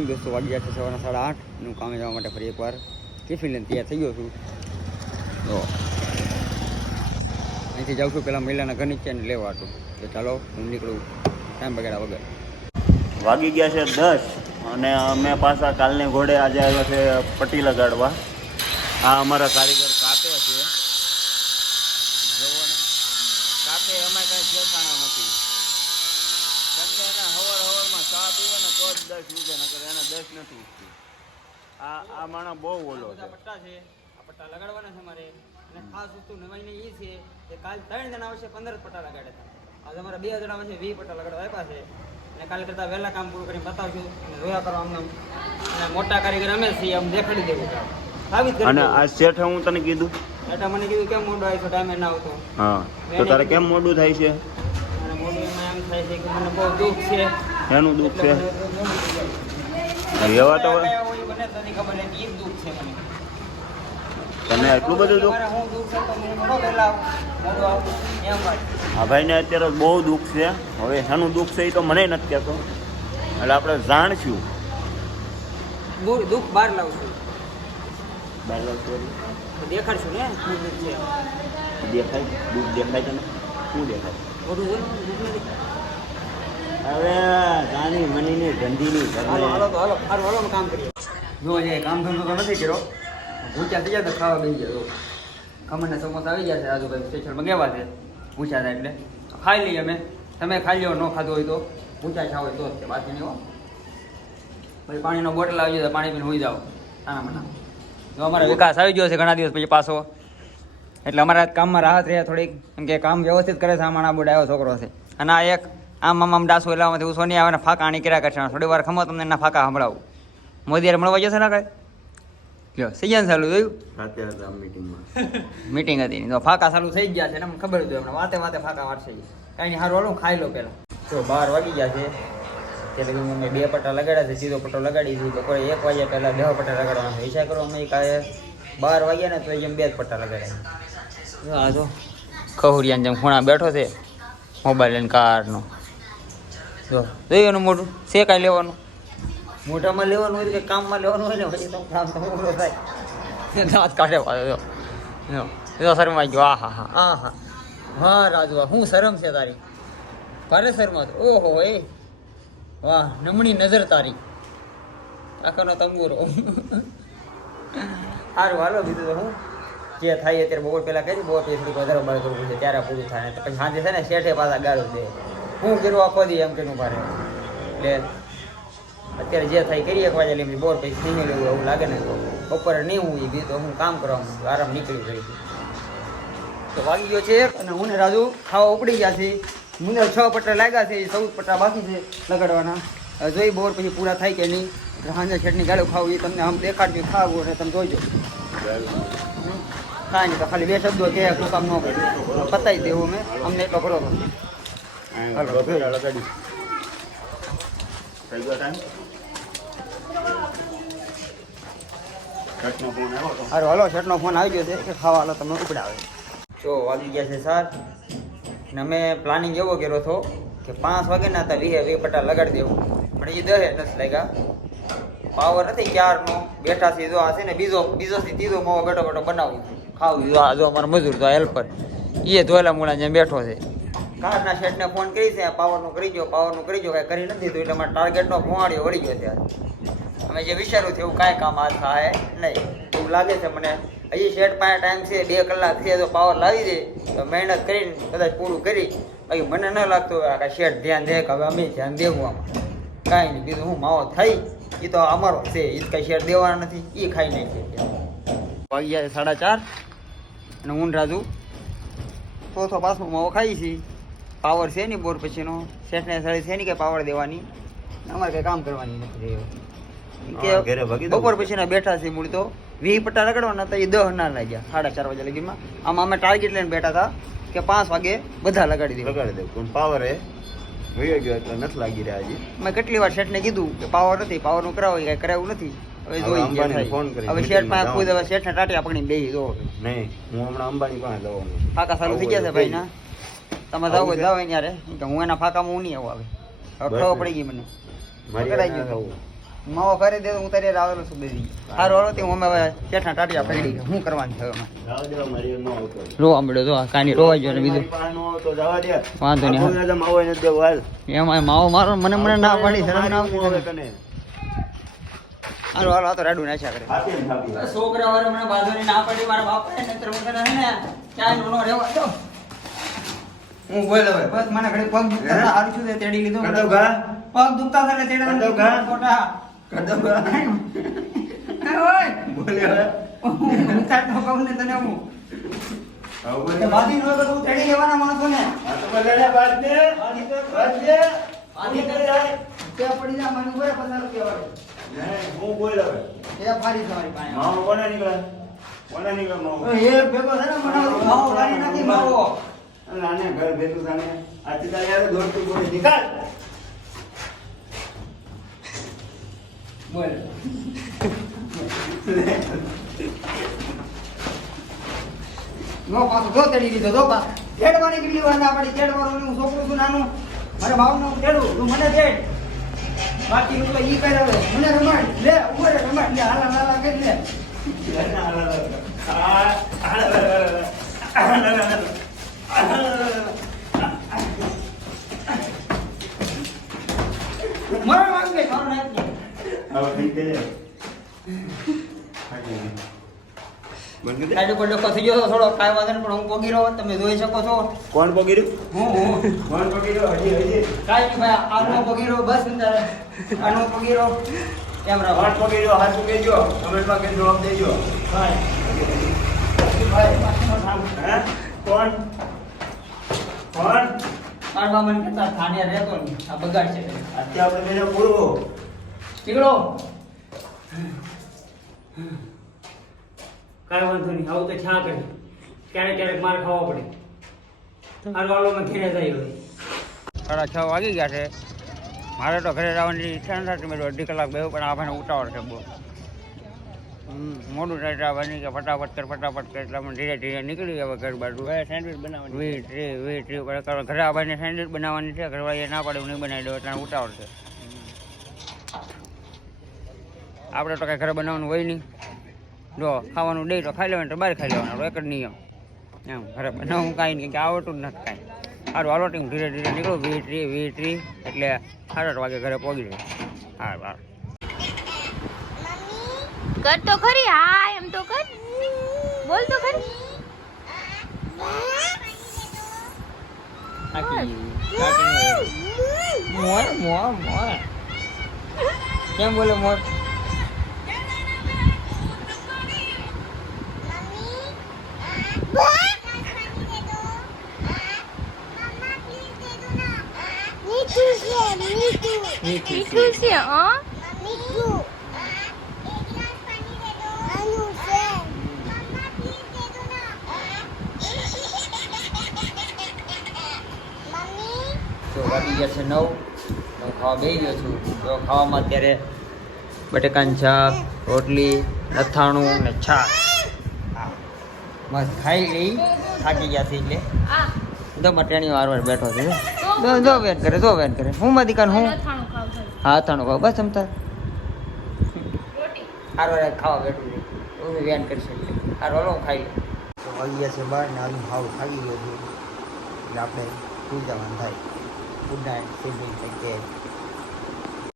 Morning દોસ્તો વાગ્યા છે સવારના સાડા આઠ. હું કામે જવા માટે ફરી એકવાર ટિફિન લઈને તૈયાર થઈ ગયો છું. તો અહીંથી જાઉં છું પહેલાં મહિલાના ઘર નીચે ને લેવા હતું તો ચાલો હું નીકળું ટાઈમ બગાડ્યા વગર. વાગી ગયા છે દસ અને અમે પાછા કાલને ઘોડે આજે આવ્યા છે પટ્ટી લગાડવા. આ અમારા કારીગર કાપે છે જુઓ ને. કાપે અમે કાંઈ ઠેકાણા નથી તમને એના હવાર હવારમાં ચા પીવે ને તો જ દસ રૂપિયા નકર એને દસ નથી ઉઠતી. આ આ માણસ બહુ ઓલો છે. પટ્ટા છે. આ પટ્ટા લગાડવાના છે મારે. અને ખાસ વસ્તુ નવાઈને એ છે કે કાલ ત્રણ જણા આવશે પંદર પટ્ટા લગાડે છે. આજે અમારા બે જણા આવશે વીસ પટ્ટા લગાડવા આપ્યા છે. અને કાલે કરતાં વહેલા કામ પૂરું કરીને બતાવશું અને જોયા કરો આમ. અને મોટા કારીગર અમે છીએ આમ દેખાડી દેવું સાબિત અને આ શેઠ હું તને કીધું? એટલે મને કીધું કેમ મોડો આવ્યો ટાઈમે ના આવતો. હા તો તારે કેમ મોડું થાય છે? અને મોડું એમ થાય છે કે મને બહુ દુઃખ છે. એનું દુઃખ છે. એવા તો તને એટલું બધું દુઃખ? આ ભાઈને અત્યારે બહુ દુઃખ છે. હવે એનું દુઃખ છે એ તો મને નથી કહેતો. એટલે આપણે જાણશું. દુઃખ બહાર લાવશું બહાર લાવશું દેખાડશું ને દેખાય દુઃખ દેખાય તને? શું દેખાય? હવે ગાની મનીની ગંદીની હાલો હાલો તો હાલો હાલો હાલો કામ કરીએ. જો કામ ધંધો તો નથી કર્યો. ભૂચા થઈ ગયા તો ખાવા બેસી ગયા ખમણના સમોસા આવી ગયા છે આજુબાજુ સ્પેશિયલ મંગાવ્યા છે. ભૂચા થાય એટલે. ખાઈ લઈએ અમે. તમે ખાઈ લો ન ખાધું હોય તો. ભૂચા ખાવ હોય તો જ બાકી નહીં હો. પછી પાણીનો બોટલ આવી જાય તો પાણી પીને હોઈ જાઓ. નાના મના. જો અમારો વિકાસ આવી ગયો છે ઘણા દિવસ પછી પાછો. એટલે અમારા કામમાં રાહત રહે થોડીક. કેમ કે કામ વ્યવસ્થિત કરે છે આ માણા બોડ આવ્યો છોકરો છે. અને આ એક આમ આમ આમ ડાસુ એટલામાંથી હું સોની આવે ને ફાકા આણી કર્યા કરશે. થોડી વાર ખમો તમને એના ફાકા સંભળાવું. મોદી મળવા જશે ને કાંઈ લ્યો સિઝન ચાલુ હતા મીટિંગમાં મીટિંગ હતી તો ફાકા ચાલુ થઈ ગયા છે ને મને ખબર હતી હમણાં વાતે વાતે ફાકા વાટશે કાંઈ નહીં સારું હાલો ખાઈ લો પહેલાં. જો બાર વાગી ગયા છે. એટલે પછી બે પટ્ટા લગાડ્યા છે સીધો પટ્ટો લગાડી દીધો. કોઈ એક વાગ્યા પહેલાં બે પટ્ટા લગાડવાનો ઈચ્છા વિચાર કરો અમે કાલે બાર વાગ્યા ને તો એમ બે જ પટ્ટા લગાડ્યા. આ જો. ખહુરિયાની જેમ ખૂણા બેઠો છે મોબાઈલ અને કારનો જો. જોયું એનું મોટું છે કાંઈ લેવાનું? મોઢામાં લેવાનું હોય કે કામમાં લેવાનું હોય ને પછી તો કામ તો થાય. દાંત કાઢે પાછો જો. જો. જો શરમાઈ ગયો. આ હા હા. આ હા. હા રાજવા શું શરમ છે તારી? ભારે શરમા. ઓહો એ. વાહ નમણી નજર તારી. આખાનો તંબુરો. સારું હાલો બીજું તો હું? જે થાય અત્યારે બપોર પહેલાં કહી બપોર પછી વધારે કરવું છે. ત્યારે પૂરું થાય. તો પછી સાંજે છે ને શેઠે પાછા ગાળું દે. હું કીધું આખો દી એમ કીધું ભારે એટલે અત્યારે જે થાય કરીએ એક વાગે લેવી બોર પછી નહીં લેવું, એવું લાગે ને તો. બપોરે નહીં હું બી તો હું કામ કરવા આરામ નીકળી ગઈ તો વાગી ગયો છે અને હું ને રાજુ ખાવા ઉપડી ગયા છે મને છ પટ્ટા લાગ્યા છે ચૌદ પટ્ટા બાકી છે લગાડવાના. જોઈ બોર પછી પૂરા થાય કે નહીં. હાંજે છેટની ગાળો ખાવું, એ તમને આમ દેખાડજો, ખાવું અને તમે જોઈજો. કાંઈ નહીં તો ખાલી બે શબ્દો કે કોઈ કામ ન કર્યું પતાવી દેવું મેં અમને એટલો કરો. લગાડી થઈ ફોન આવી ગયો છે. કે ખાવા, હાલો તમે ઉપડાવે. જો, વાગી ગયા છે સાત. ને અમે પ્લાનિંગ એવો કર્યો હતો કે પાંચ વાગે ના હતા, વીહે, વીહ પટ્ટા લગાડી દેવું. પણ એ દહે નથી લાગ્યા. પાવર નથી, ક્યારનો? બેઠા છે જો આ ને, બીજો બીજો થી ત્રીજો માવો બેઠો બેઠો બનાવું ખાવું છું. આ જો અમારો મજૂર તો હેલ્પર એ ધોયેલા મૂળા જેમ બેઠો છે. કારના શેઠને ફોન કરી છે, પાવરનું કરી જો પાવરનું કરી જો કાંઈ કરી નથી દીધું, એટલે અમારા ટાર્ગેટનો ભોંવાડીઓ વળી ગયો ત્યારે અમે જે વિચાર્યું છે એવું કાંઈ કામ આ થાય નહીં. એવું લાગે છે મને. હજી શેઠ પાસે ટાઈમ છે, બે કલાક છે, તો પાવર લાવી દે. તો મહેનત કરીને કદાચ પૂરું કરી. બાકી મને ન લાગતું આ શેઠ ધ્યાન દે, કે હવે અમે ધ્યાન દેવું આમાં. કાંઈ નહીં, બીજું હું માવો થઈ એ તો અમારો છે એ કાંઈ શેઠ દેવાના નથી એ ખાઈ છે. વાગ્યા સાડા ચાર. અને હું રાજુ ચોથો પાસમો માવો ખાઈ છીએ પાવર છે નહીં બોર પછીનો? શેઠને સાડી છે નહીં કે પાવર દેવાની? અમારે કંઈ કામ કરવાની નથી રહ્યું. કે બપોર પછીના બેઠા છે મૂળ તો. વીસ પટ્ટા લગાડવાના હતા એ દહ ના લાગ્યા સાડા ચાર વાગ્યા લગીમાં આમ અમે ટાર્ગેટ લઈને બેઠા હતા કે પાંચ વાગે બધા લગાડી દે લગાડી દે પણ પાવર એ વયો ગયો એટલે નથી લાગી રહ્યા હજી. મેં કેટલી વાર શેઠને કીધું કે પાવર નથી પાવરનું કરાવો કાંઈ કરાવ્યું નથી. હવે જોઈ ફોન કરી હવે શેઠ પાસે ખુદ હવે શેઠને ટાટિયા પકડીને બેસી દો નહીં હું હમણાં અંબાણી પાસે જવાનું છું. સારું થઈ ગયા છે ભાઈ ના તમે જાવ? જાવ યારે કે હું એના ફાકામાં હું નહીં આવું આવે. હવે ખબર પડી ગઈ મને. મારી પકડાઈ ગયો માવો કરી દે તો હું તારે આવેલો છું બેસી સારું હાલો તે અમે હવે ચેઠા ટાટિયા પડી ગયા. શું કરવાનું છે રોવા મળ્યો જો કાની રોવાઈ ગયો ને બીજું. વાંધો નહીં. એમાં માવો મારો મને મને ના પડી શરમ ના આવતી તને. હાલો હાલો આ તો રાડું નાખ્યા કરે. છોકરા વાળો મને બાજુની ના પડી મારા બાપા નતર ને ક્યાંય નો રહેવા દો હું બોલ હવે બસ મને ઘડી પગ દુખતા હારું છું તે તેડી લીધો કાઢો ગા પગ દુખતા હતા એટલે તેડવા ગા. ખોટા કાઢો ઘા. એ ઓય બોલે હવે. હું તો કહું ને તને હું બોલે. નો તો તું તેડી લેવાના માણસો ને આ તો બધાને બાદ દે. બાદ દે. આની કરી આય. તે પડી જા મને ઉભરે પચાસ રૂપિયા વાળી હું બોલ હવે. એ ફારી તમારી પાસે માવો કોને નીકળે? કોને નીકળે માવો? એ ભેગો છે ને મને માવો વાળી નથી માવો આને ઘર ભેગું થાને. આજથી તારી યાર દોડતું બોલી નિકાલ બોલ. નો પાછો જો તેડી લીધો, જો પાછો. તેડવાની કેટલી વાર ના પડી? તેડવાનું હું છોકરું છું નાનું. મારા ભાવને હું તેડું. તું મને તેડ. બાકી હું તો ઈ હવે મને રમાડ. લે ઉપર રમાડ. લે, હાલા હાલા કરી લે. મરણ માંગ કે મરણ નાખ હવે ઠીક છે. થઈ ગયો તો થોડો કાંઈ વાંધો નહીં પણ હું પોગી રહ્યો તમે જોઈ શકો છો. કોણ પકડ્યું હું હું. કોણ રહ્યો? હજી હજી. કાંઈ નહીં ભાઈ આનો પોગી રહ્યો બસ અંદર. આનો પોગી રહ્યો. કેમ રહો? કોણ પકડ્યું હાથું કહેજો કમેન્ટમાં કે જવાબ દેજો. ભાઈ. ભાઈ કોણ? કોણ કાઢવા મને કહેતા થાને રહેતો ને આ બગાડ છે. અત્યારે આપણે બેને પૂરો નીકળો. કાંઈ વાંધો નહીં. આવું તો છા કરે ક્યારેક ક્યારેક માર ખાવો પડે. હાલો હાલો મેં ઘેરે જાય હવે. સાડા છ વાગી ગયા છે. મારે તો ઘરે જવાની ઈચ્છા નથી. મેં અઢી કલાક બેહું પણ આપણને ઉતાવળ છે બહુ. મોડું થાય બની કે ફટાફટ કર ફટાફટ કર એટલે અમે ધીરે ધીરે નીકળી ગયા ઘર બાજુ. સેન્ડવિચ બનાવવાની વીટ રી કરે કરો ઘરે આવીને સેન્ડવિચ બનાવવાની છે ઘરવાળીએ ના પાડે હું નહીં બનાવી દઉં એટલે ઉતાવળ છે. આપણે તો કાંઈ ઘરે બનાવવાનું હોય નહીં. જો ખાવાનું દે તો ખાઈ લેવાનું તો બહાર ખાઈ લેવાનું એક જ નિયમ. એમ ઘરે બનાવવું કાંઈ નહીં કે આવડતું જ નથી કાંઈ. સારું હાલો ટીમ ધીરે ધીરે નીકળું વીટ રી વીટ રી એટલે સાડા આઠ વાગે ઘરે પહોંચી જાય. સારું સારું કર તો ખરી હા એમ તો કર. બોલ તો ખરી. મોર મોર મોર. કેમ બોલે મોર? મીઠું છે હા? તો વાગી ગયા છે નવ. હું ખાવા બેસી ગયો છું. તો ખાવામાં અત્યારે બટેકાની શાક રોટલી અથાણું ને છાશ. મસ્ત ખાઈ લઈ થાકી ગયા છે એટલે. આ તો મટેણી વાર વાર બેઠો છે. જો જો વેન કરે જો વેન કરે. હું મારી કાન હું? અથાણું ખાવ ખાલી. હા અથાણું ખાવ. બસ જમતા રોટી. હાર વાર ખાવા બેઠું છે. હું વેન કરી શકીએ હાર વાલો હું ખાઈ લઉં. તો વાગી ગયા છે બહાર ને હાલ હાવ થાકી ગયો છું. એટલે આપણે સુઈ જવાનું થાય. good night, good evening.